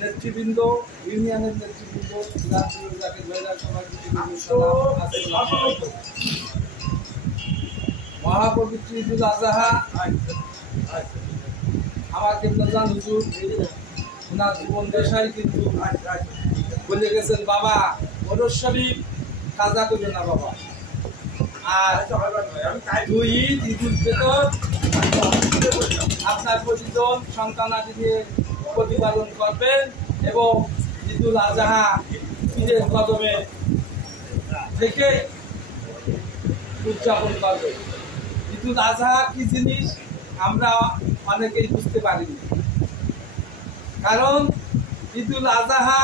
নেতৃবৃন্দ, ইউনিয়নের নেতৃবৃন্দ, মহাপবিত্র ঈদুল আজহা আমার কেবলাজান হুজুর ওনার জীবন দেশাই কিন্তু বলে গেছেন, বাবা ওরস শরীফ কাজা করবে না বাবা, আর দুই ঈদ ঈদুল ফিতর আপনার প্রতিজন সন্তানাদি নিয়ে প্রতিপালন করবেন এবং ঈদুল আজহা ঈদের কদমে থেকে উদযাপন করবেন। ঈদুল আজহা কি জিনিস আমরা অনেকেই বুঝতে পারিনি, কারণ ঈদুল আজহা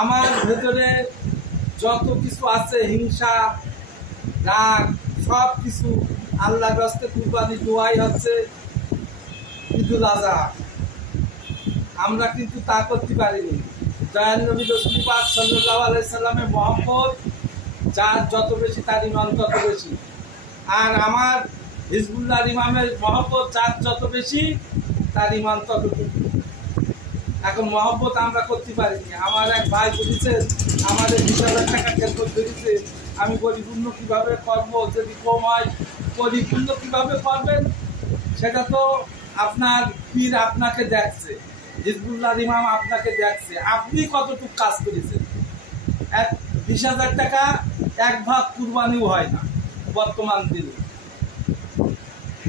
আমার ভেতরে যত কিছু আছে, হিংসা, রাগ, সব কিছু আল্লাহর রাস্তে কুরবানি দোয়াই হচ্ছে ঈদুল আজহা। আমরা কিন্তু তা করতে পারিনি। দয়াল নবী রাসূল পাক সাল্লাল্লাহু আলাইহি সাল্লামের মহব্বত যার যত বেশি তার ইমান তত বেশি, আর আমার হিজবুল্লাহ ইমামের মহব্বত যার যত বেশি তার ইমান ততটুকু। এখন মহব্বত আমরা করতে পারিনি। আমার এক ভাই বলেছেন আমাদের 20,000 টাকা খেদমত ধরেছে, আমি পরিপূর্ণ কিভাবে করবো, যদি কম হয় পরিপূর্ণ কিভাবে করবেন সেটা তো আপনার পীর আপনাকে দেখছে, হিজবুল্লাহ ইমাম আপনাকে দেখছে, আপনি কতটুকু কাজ করেছেন। 20,000 টাকা এক ভাগ কুরবানিও হয় না বর্তমান দিনে,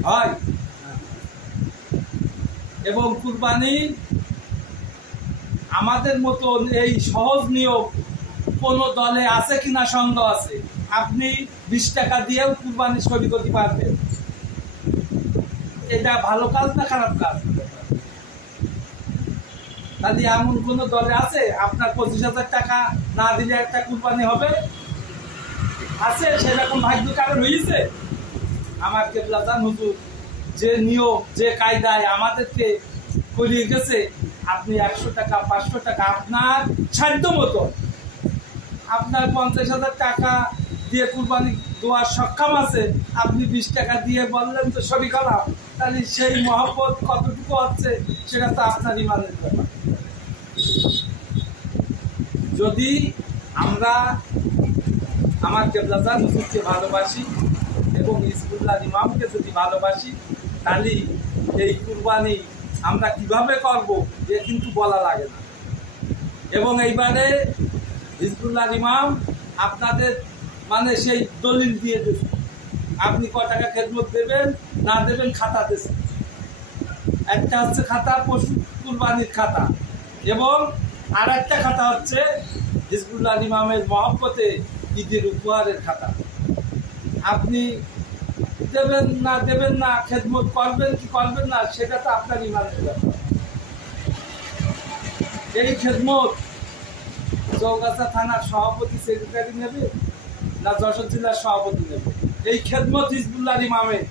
হয়। এবং কুরবানি আমাদের মতন এই সহজ নিয়ম কোন দলে আছে কিনা সন্দেহ আছে। আপনি 20 টাকা দিয়েও কুরবানি শরীক করতে পারবেন। এটা ভালো কাজ না খারাপ কাজ? তাহলে এমন কোন দলে আছে আপনার 25,000 টাকা না দিলে একটা কুরবানি হবে? আছে? সেরকম ভাগ্য কারণ হয়েছে? আমার কেবলাজান হুজুর যে নিয়ম, যে কায়দায় আমাদেরকে করিয়ে গেছে, আপনি 100 টাকা 500 টাকা আপনার সাধ্য মতো, আপনার 50,000 টাকা দিয়ে কুরবানি দেওয়ার সক্ষম আছে, আপনি 20 টাকা দিয়ে বললেন তো শরীক হলাম, তাহলে সেই মহব্বত কতটুকু হচ্ছে সেটা তো আপনার ইমানের ব্যাপার। যদি আমরা আমার কেবলাজান হুজুরকে ভালোবাসি এবং হিজবুল্লাহ ইমামকে যদি ভালোবাসি, তাহলে এই কুরবানি আমরা কিভাবে করব এ কিন্তু বলা লাগে না। এবং এইবারে হিজবুল্লাহ ইমাম আপনাদের মানে সেই দলিল দিয়ে দেবে, আপনি ক টাকা খেদমত দেবেন না দেবেন খাতা দেবে। একটা হচ্ছে খাতা পশু কুরবানির খাতা, এবং আর একটা খাতা হচ্ছে হিজবুল্লাহ ইমামের মহব্বতে ঈদের উপহারের খাতা। আপনি দেবেন না খেদমত করবেন কি করবেন না সেটা তো আপনার ইমানের ব্যাপার। এই খেদমত চৌগাছা থানার সভাপতি সেক্রেটারি নেবে না যশোর জেলার সভাপতি নেবে? এই খেদমত হিজবুল্লাহ ইমামের